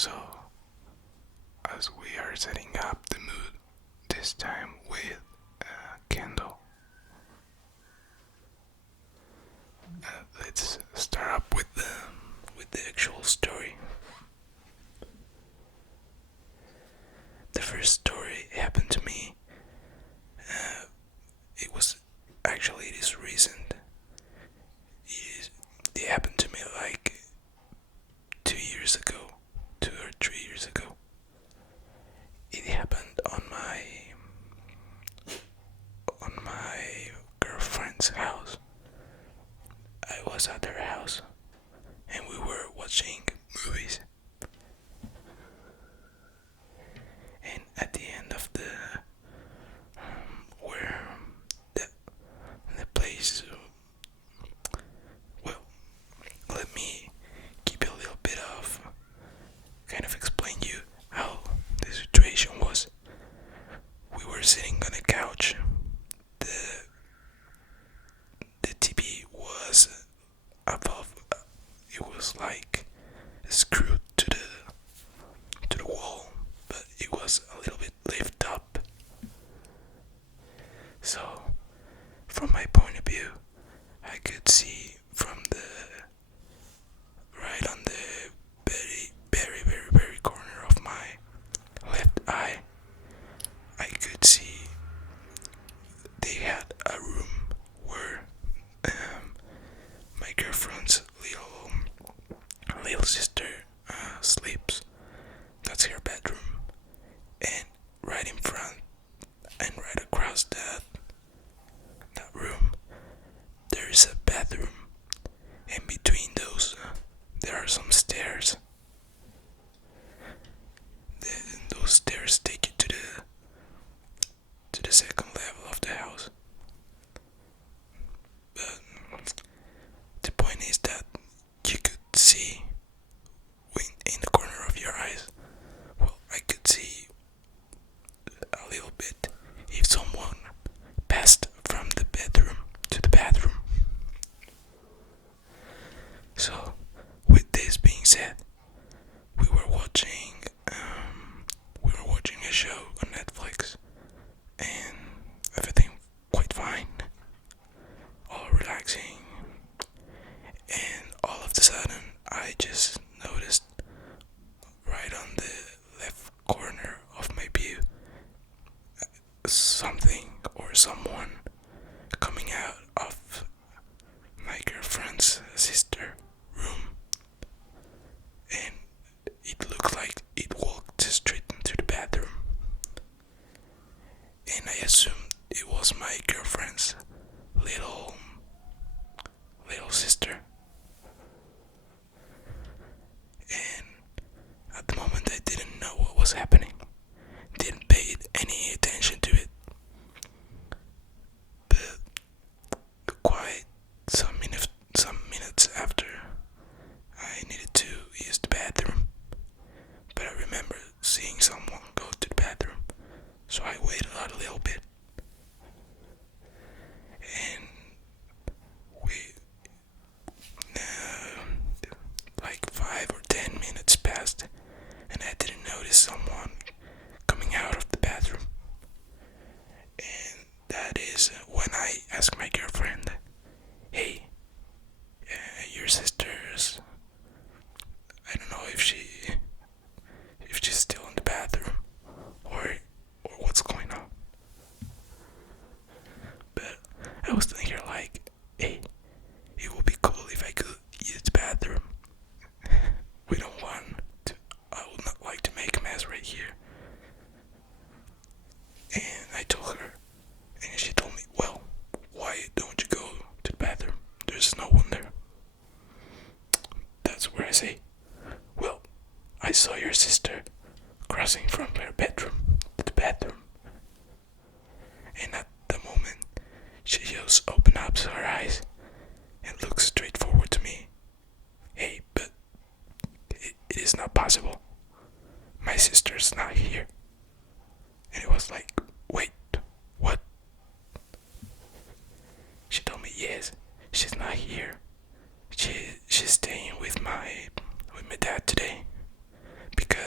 So, as we are setting up the mood, this time with a candle, let's start up with the actual story. The first story happened to me. It was actually it is recent. It happened to me like 2 years ago, 2 or 3 years ago. It happened on my girlfriend's house. I was at her house and we were watching movies. And at the end of where the place, well, let me give you a little bit of kind of explain you how the situation was. We were sitting on a couch. The the TV was above. It was like screwed to the wall, but it was a little bit lifted up. So, from my point of view, I could see from the right on the very corner of my left eye, I could see they had a room where my girlfriend's little sister sleeps. That's her bedroom, and right in front and right across that room, there is a bathroom, and between those, there are some stairs. Those stairs take you to the second level of the house. But the point is that you could see in the corner of your eyes. Well, I could see a little bit if someone passed from the bedroom to the bathroom. So, with this being said, we were watching a show on Netflix, and everything quite fine, all relaxing, and all of a sudden I just noticed right on the left corner of my view something or someone coming out of my girlfriend's sister room, and it looked like it walked straight into the bathroom, and I assumed it was my girlfriend's little sister. And at the moment I didn't know what was happening, didn't pay any attention to it. But quite some minutes after, I needed to use the bathroom. But I remember seeing someone go to the bathroom, so I waited a little bit. And we, like 5 or 10 minutes passed, and I didn't notice someone coming out of the bathroom. And that is when I asked my girlfriend, "Hey, your sister's. I don't know if she's still in the bathroom, or what's going on." But I was telling her like, "Hey, it would be cool if I could use the bathroom. We don't want to. I would not like to make a mess right here." And I told her, and she told me, "Well, why don't you go to the bathroom? There's no one there." That's where I say, "Well, I saw your sister crossing from her bedroom to the bathroom." And at the moment, she just opened up her eyes and looked straight forward to me. "Hey, but it is not possible. My sister's not here." And it was like, "Wait, what?" She told me, "Yes, she's not here. She's staying with my dad today because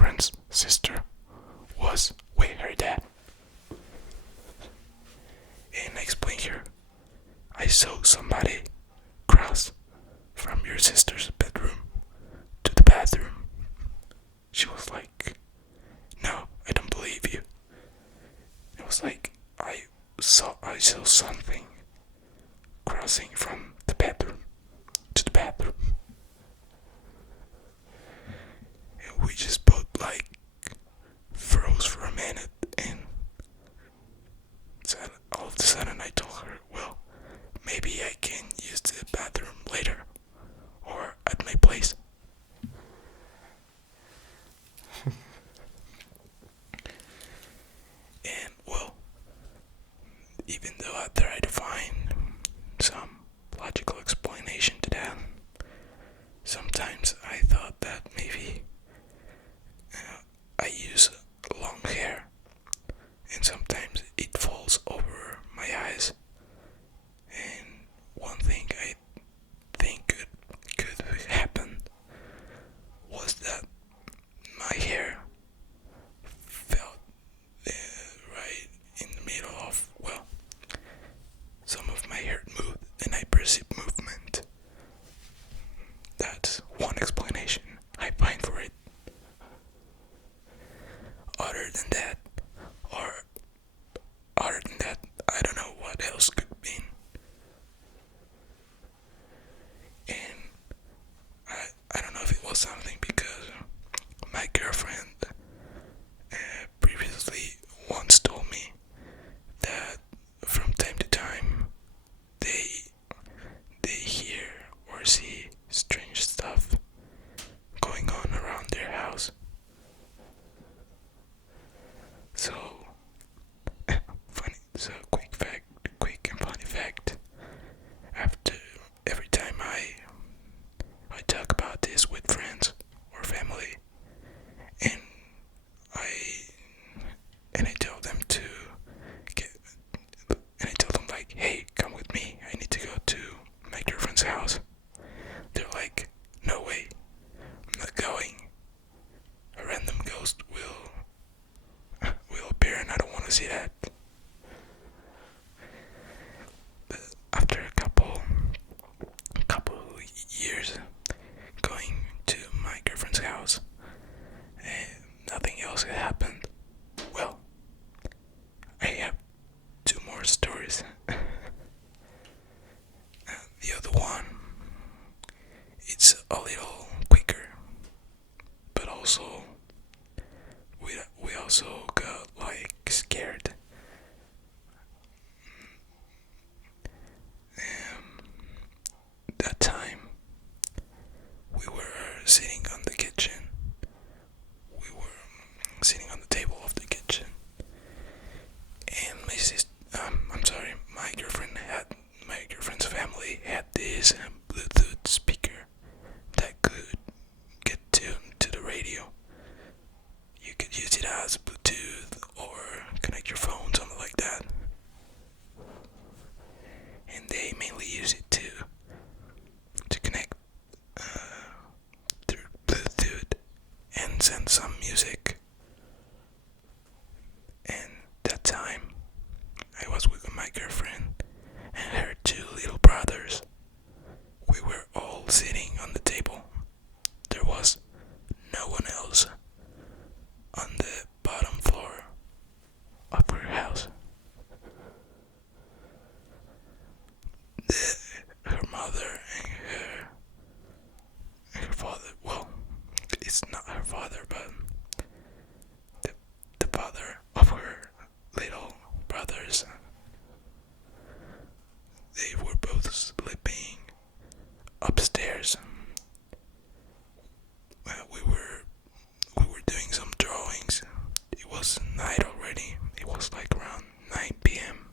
girlfriend's sister was with her dad. And I explained here, I saw somebody cross from your sister's bedroom to the bathroom. She was like, no, I don't believe you. It was like I saw something crossing from the bedroom to the bathroom. And we just both like froze for a minute, and all of a sudden I told her, well, maybe I can use the bathroom later or at my place. And well, even though I tried to find some logical explanation to that, sometimes I thought that maybe I use long hair and sometimes it falls over my eyes. And one thing I think could happen was that my hair fell right in the middle of, well, some of my hair moved and I perceived movement. That's one explanation I find for it. Other than that, I don't know what else could be. And I don't know if it was something because my girlfriend previously once told me that from time to time they hear or see strange stuff going on around their house. So funny. So quick and funny fact. After every time I talk about this with friends or family, and I I tell them to get, and I tell them like, hey, come with me. I need to go to my girlfriend's house. They're like, no way, I'm not going. A random ghost will appear, and I don't want to see that. But after a couple years going to my girlfriend's house, and nothing else had happened. Well, I have two more stories. The other one, it's a little quicker, but also we also got like scared. That time we were sitting on the kitchen. We were sitting on the table of the kitchen, and my girlfriend's family had this Bluetooth speaker that could get tuned to the radio. You could use it as Bluetooth or connect your phone, something like that. And they mainly use it to connect through Bluetooth and send some music. And that time, I was with my girlfriend and her two little brothers. We were all sitting on the table. There was no one else on the bottom floor of her house. Her mother and her father, well, it's not her father, but the father of her little brothers, they were both sleeping upstairs. We were doing some drawings. It was night already. It was like around 9 p.m.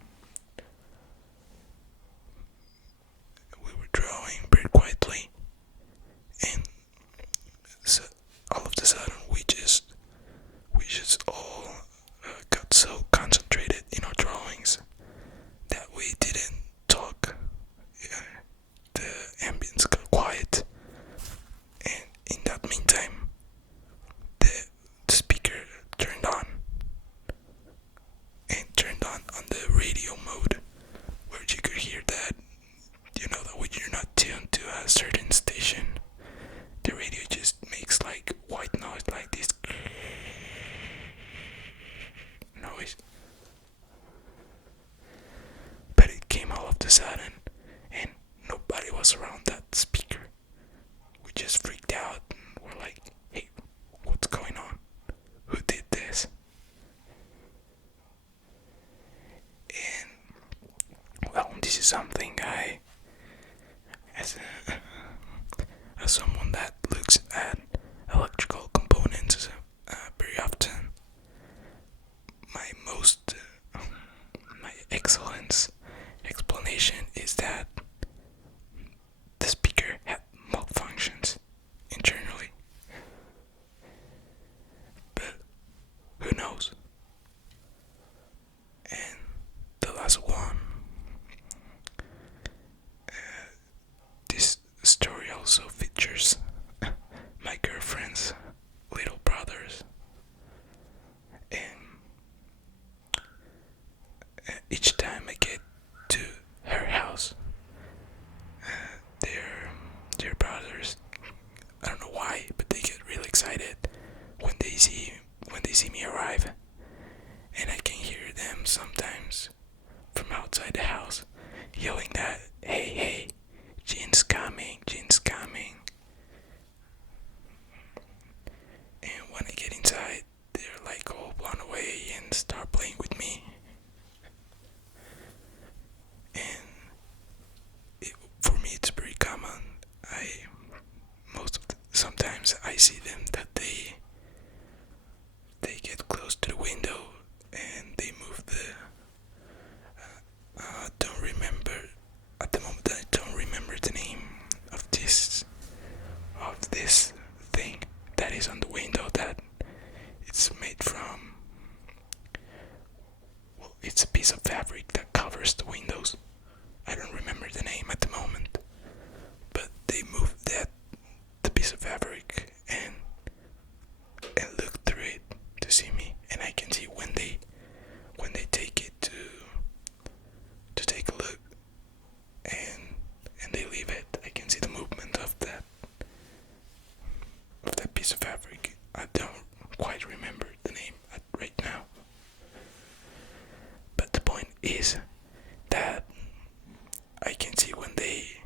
We were drawing very quietly, and so all something I, as as someone that looks at electrical components very often, my most my excellence explanation is that the speaker had malfunctions internally, but who knows? And the last one, this story also features my girlfriend's little brothers, and each time I get to her house, their brothers, I don't know why, but they get really excited when they see me arrive, and I can hear them sometimes from outside the house yelling that, "Hey, hey, Jean's coming, Jean's coming." And when I get inside, they're like all blown away and start playing with me. And for me, it's pretty common. Sometimes I see them that they get close to the window and they move the. Don't remember at the moment. I don't remember the name of this thing that is on the window, that it's made from. Well, it's a piece of fabric that covers the windows. I don't remember the name at the moment, but they move the piece of fabric and look through it to see me, and I can see when they take it to take a look, and they leave it. I can see the movement of that piece of fabric. I don't quite remember the name right now, but the point is that I can see when they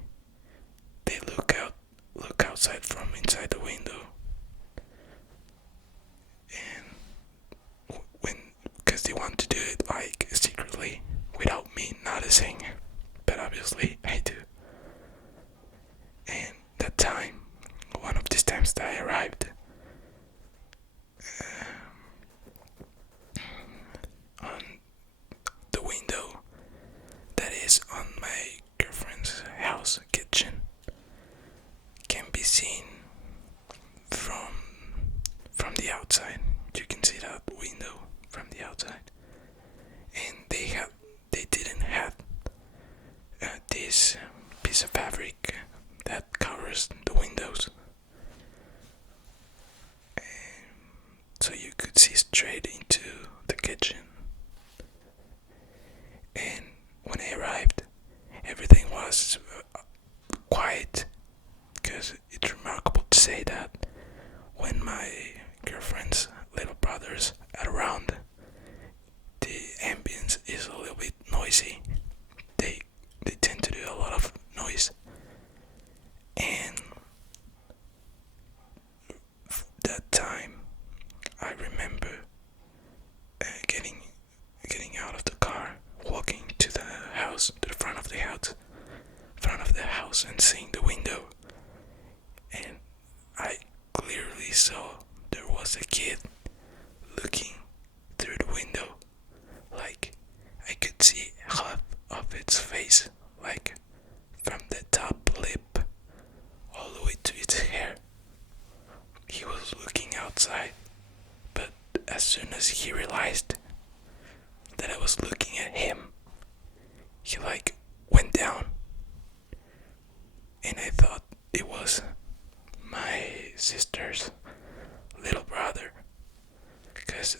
look outside from inside the window, and because they want to do it like secretly without me noticing, but obviously I do. And that time, one of these times that I arrived, on the window that is on my girlfriend's house kitchen can be seen from the outside. You can see that window from the outside, and they didn't have this piece of fabric that covers the windows, so you could see straight into the kitchen. And when I arrived, everything was quiet, because it's remarkable to say that when my girlfriend's little brothers are around, the ambience is a little bit noisy. They tend to do a lot of noise, and that time I remember getting out of the car, walking to the house, to the front of the house, and seeing the window, and I clearly saw there was a kid looking through the window. Like, I could see half of its face, like from the top lip all the way to its hair. He was looking outside, but as soon as he realized that I was looking at him, he like went down, and I thought it was my sister's little brother, because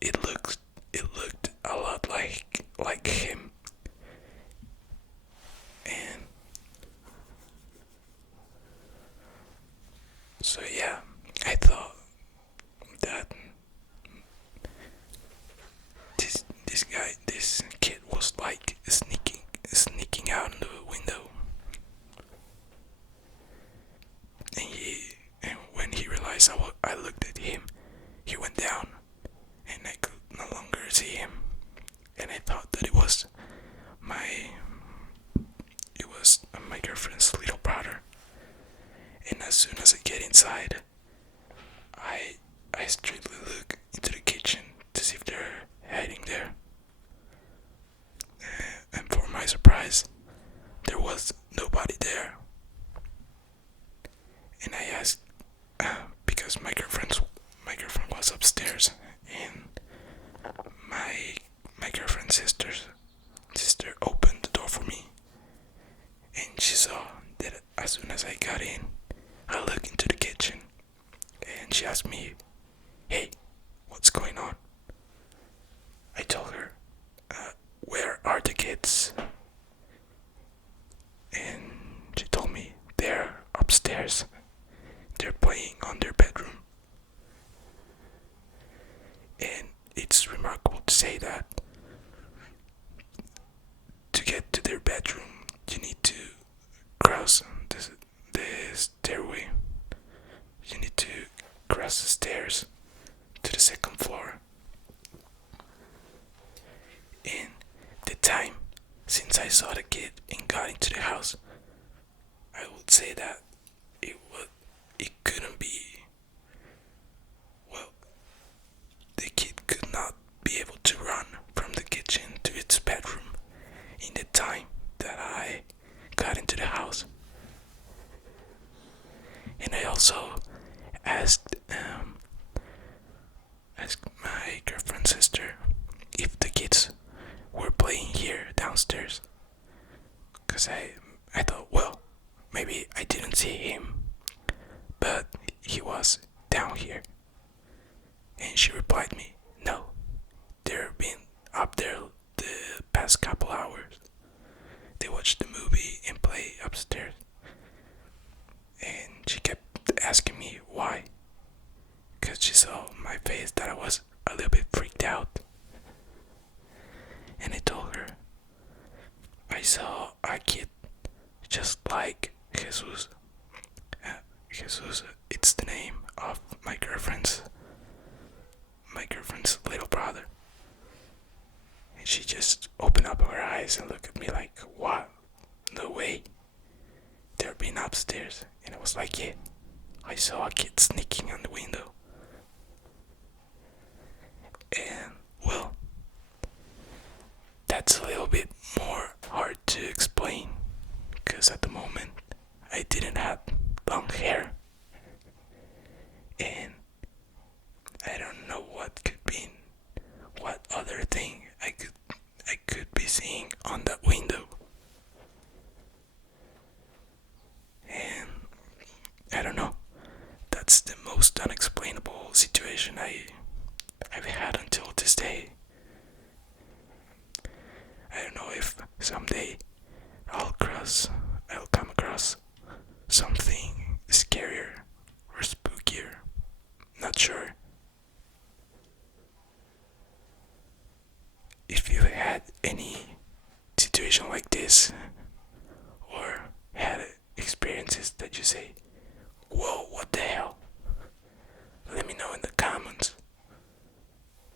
it looked a lot like him. And so yeah, I thought that this kid was like sneaking out the window, and when he realized I looked at him, he went down, and I could no longer see him, and I thought that it was soon as I get inside, I I strictly look into the kitchen to see if they're hiding there. And for my surprise, there was nobody there. And I asked because my girlfriend was upstairs, and my girlfriend's sister opened the door for me, and she saw that as soon as I got in, I looked into the kitchen, and she asked me, "Hey, what's going on?" I told her, "Where are the kids?" And she told me they're upstairs. They're playing on their bedroom. And it's remarkable to say that to get to their bedroom, you need to cross the stairway. You need to cross the stairs to the second floor. And the time since I saw the kid and got into the house, I would say that it couldn't be, well, the kid could not be able to run from the kitchen to its bedroom in the time that I got into the house. And I also asked my girlfriend's sister if the kids were playing here downstairs, because I thought, well, maybe I didn't see him, but he was down here. And she replied me, "No, they've been up there the past couple hours. They watched the movie and play upstairs." And she kept asking me why, because she saw my face that I was a little bit freaked out. And I told her, I saw a kid just like Jesus. Jesus, it's the name of my girlfriend's little brother. And she just opened up her eyes and looked at me like, "What? No way. They're being upstairs." And I was like, "Yeah, I saw a kid sneaking on the window." And, well, that's a little bit more hard to explain, because at the moment I didn't have long hair, and I don't know what other thing I could be seeing on that window. And I don't know. That's the most unexplainable situation I've had until this day. I don't know if someday I'll come across something scarier or spookier. Not sure. If you had any situation like this, or had experiences that you say, "Whoa, what the hell?" let me know in the comments.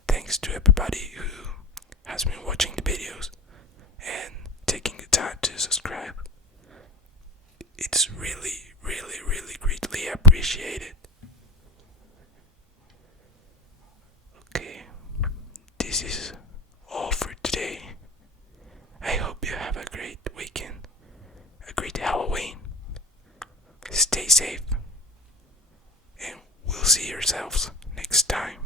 Thanks to everybody who has been watching the videos and taking the time to subscribe. It's really, really, really greatly appreciated. Okay, this is all for today. I hope you have a great weekend, a great Halloween. Stay safe, and we'll see yourselves next time.